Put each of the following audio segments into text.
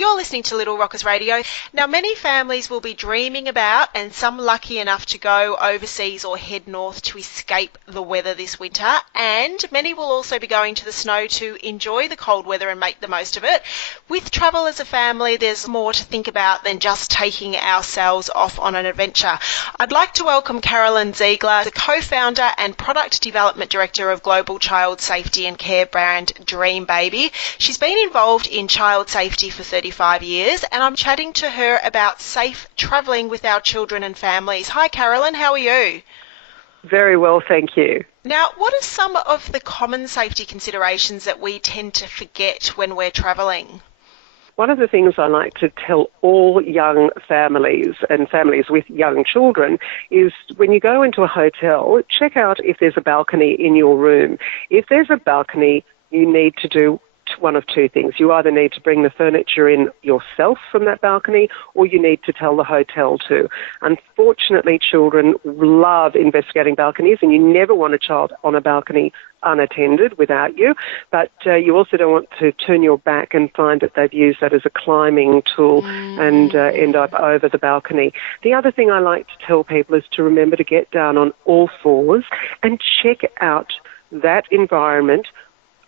You're listening to Little Rockers Radio. Now, many families will be dreaming about, and some lucky enough to go overseas or head north to escape the weather this winter, and many will also be going to the snow to enjoy the cold weather and make the most of it. With travel as a family, there's more to think about than just taking ourselves off on an adventure. I'd like to welcome Carolyn Ziegler, the co-founder and product development director of global child safety and care brand Dreambaby. She's been involved in child safety for 35 years, and I'm chatting to her about safe travelling with our children and families. Hi, Carolyn. How are you? Very well, thank you. Now, what are some of the common safety considerations that we tend to forget when we're travelling? One of the things I like to tell all young families and families with young children is when you go into a hotel, check out if there's a balcony in your room. If there's a balcony, you need to do one of two things. You either need to bring the furniture in yourself from that balcony, or you need to tell the hotel to. Unfortunately, children love investigating balconies, and you never want a child on a balcony unattended without you, but you also don't want to turn your back and find that they've used that as a climbing tool and end up over the balcony. The other thing I like to tell people is to remember to get down on all fours and check out that environment,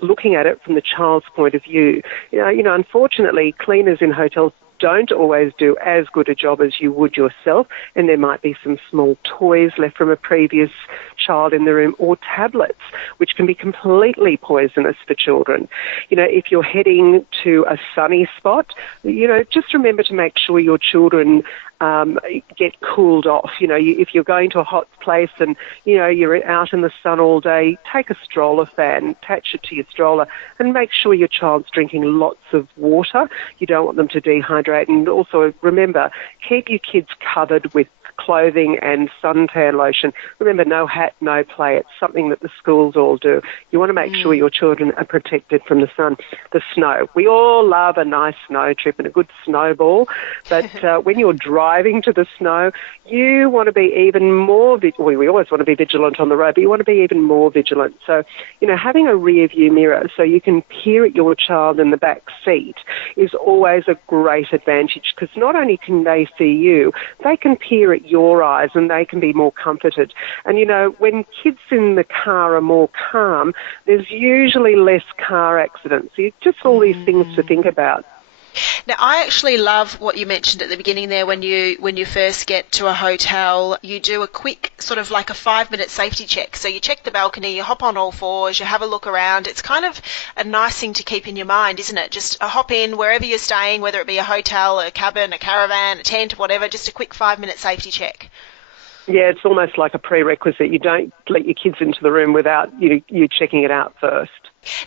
looking at it from the child's point of view. You know, unfortunately, cleaners in hotels don't always do as good a job as you would yourself, and there might be some small toys left from a previous child in the room, or tablets, which can be completely poisonous for children. You know, if you're heading to a sunny spot, just remember to make sure your children get cooled off. If you're going to a hot place and, you're out in the sun all day, take a stroller fan, attach it to your stroller, and make sure your child's drinking lots of water. You don't want them to dehydrate. And also remember, keep your kids covered with clothing and suntan lotion. Remember, no hat, no play. It's something that the schools all do. You want to make sure your children are protected from the sun. The snow. We all love a nice snow trip and a good snowball, but when you're driving to the snow, you want to be even more we always want to be vigilant on the road, but you want to be even more vigilant. So, having a rear view mirror so you can peer at your child in the back seat is always a great advantage, because not only can they see you, they can peer at your eyes and they can be more comforted. And, when kids in the car are more calm, there's usually less car accidents. So just all these things to think about. Now, I actually love what you mentioned at the beginning there. When you first get to a hotel, you do a quick sort of like a 5-minute safety check. So you check the balcony, you hop on all fours, you have a look around. It's kind of a nice thing to keep in your mind, isn't it? Just a hop in wherever you're staying, whether it be a hotel, a cabin, a caravan, a tent, whatever, just a quick 5-minute safety check. Yeah, it's almost like a prerequisite. You don't let your kids into the room without you checking it out first.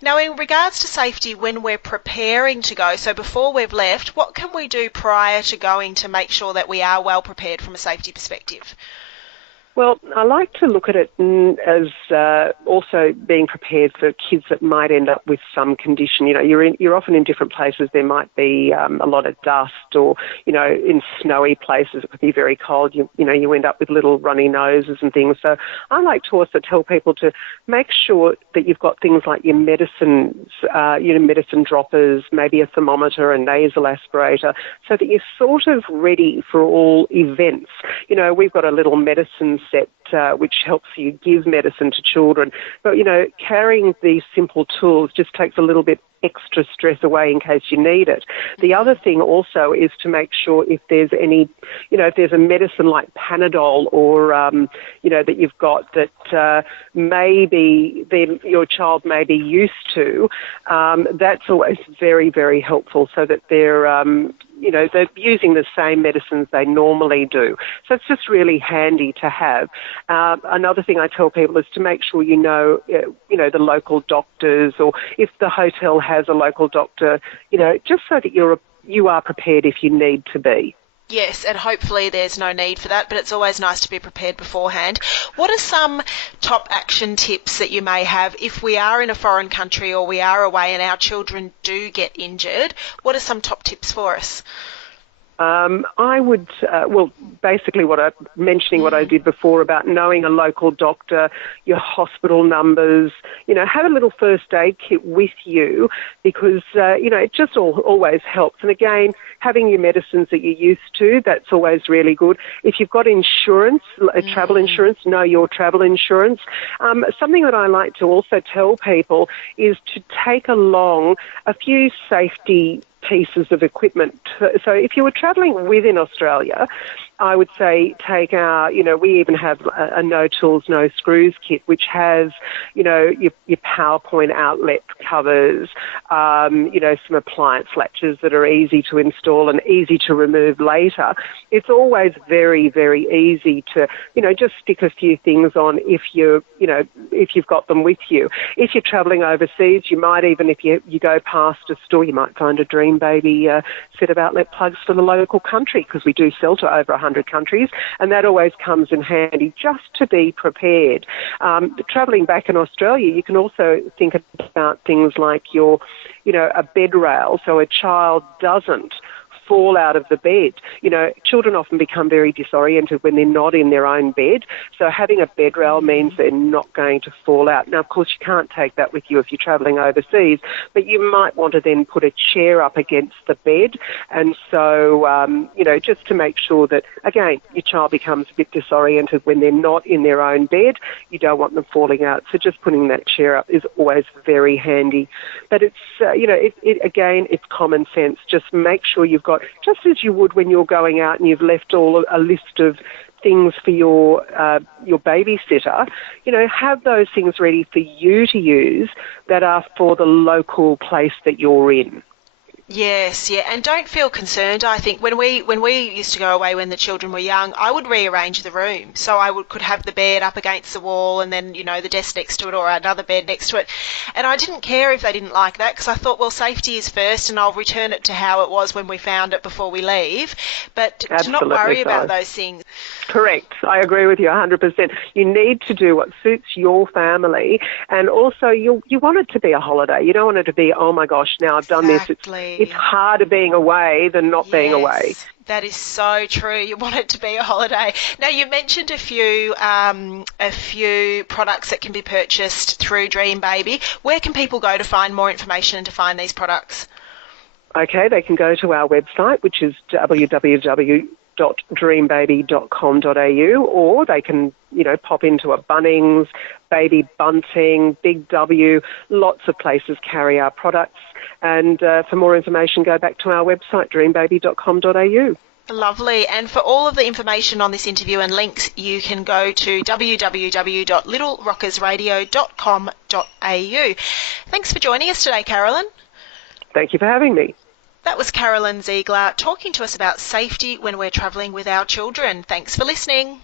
Now, in regards to safety, when we're preparing to go, so before we've left, what can we do prior to going to make sure that we are well prepared from a safety perspective? Well, I like to look at it as also being prepared for kids that might end up with some condition. You're often in different places. There might be a lot of dust, or in snowy places it could be very cold. You end up with little runny noses and things. So I like to also tell people to make sure that you've got things like your medicines, medicine droppers, maybe a thermometer, a nasal aspirator, so that you're sort of ready for all events. We've got a little medicine set which helps you give medicine to children. But, carrying these simple tools just takes a little bit extra stress away in case you need it. The other thing also is to make sure if there's any, if there's a medicine like Panadol or, that you've got that maybe your child may be used to, that's always very, very helpful, so that they're using the same medicines they normally do. So it's just really handy to have. Another thing I tell people is to make sure the local doctors, or if the hotel has a local doctor, just so that you are prepared if you need to be. Yes, and hopefully there's no need for that, but it's always nice to be prepared beforehand. What are some top action tips that you may have if we are in a foreign country or we are away and our children do get injured? What are some top tips for us? I would, basically what I did before about knowing a local doctor, your hospital numbers, have a little first aid kit with you because, it just always helps. And again, having your medicines that you're used to, that's always really good. If you've got insurance, travel insurance, know your travel insurance. Something that I like to also tell people is to take along a few safety pieces of equipment. So if you were travelling within Australia, I would say take our, we even have a no tools, no screws kit, which has, your PowerPoint outlet covers, some appliance latches that are easy to install and easy to remove later. It's always very, very easy to, just stick a few things on if you've got them with you. If you're travelling overseas, you might even, if you go past a store, you might find a Dreambaby set of outlet plugs for the local country, because we do sell to over 100 countries, and that always comes in handy just to be prepared. Travelling back in Australia, you can also think about things like a bed rail, so a child doesn't fall out of the bed. Children often become very disoriented when they're not in their own bed, so having a bed rail means they're not going to fall out. Now, of course, you can't take that with you if you're travelling overseas, but you might want to then put a chair up against the bed, and so, just to make sure that, again, your child becomes a bit disoriented when they're not in their own bed. You don't want them falling out, so just putting that chair up is always very handy. But it's, again, it's common sense. Just make sure you've got, just as you would when you're going out and you've left a list of things for your babysitter, have those things ready for you to use that are for the local place that you're in. Yes, yeah, and don't feel concerned. I think when we used to go away when the children were young, I would rearrange the room. So I could have the bed up against the wall and then, the desk next to it or another bed next to it. And I didn't care if they didn't like that, because I thought, well, safety is first and I'll return it to how it was when we found it before we leave. But Absolutely to not worry so. about those things. Correct. I agree with you 100%. You need to do what suits your family, and also you want it to be a holiday. You don't want it to be, oh my gosh, now I've done this. It's harder being away than not being away. That is so true. You want it to be a holiday. Now, you mentioned a few products that can be purchased through Dreambaby. Where can people go to find more information and to find these products? Okay, they can go to our website, which is www.dreambaby.com.au, or they can, pop into a Bunnings, Baby Bunting, Big W. Lots of places carry our products. And for more information, go back to our website, dreambaby.com.au. Lovely. And for all of the information on this interview and links, you can go to www.littlerockersradio.com.au. Thanks for joining us today, Carolyn. Thank you for having me. That was Carolyn Ziegler talking to us about safety when we're travelling with our children. Thanks for listening.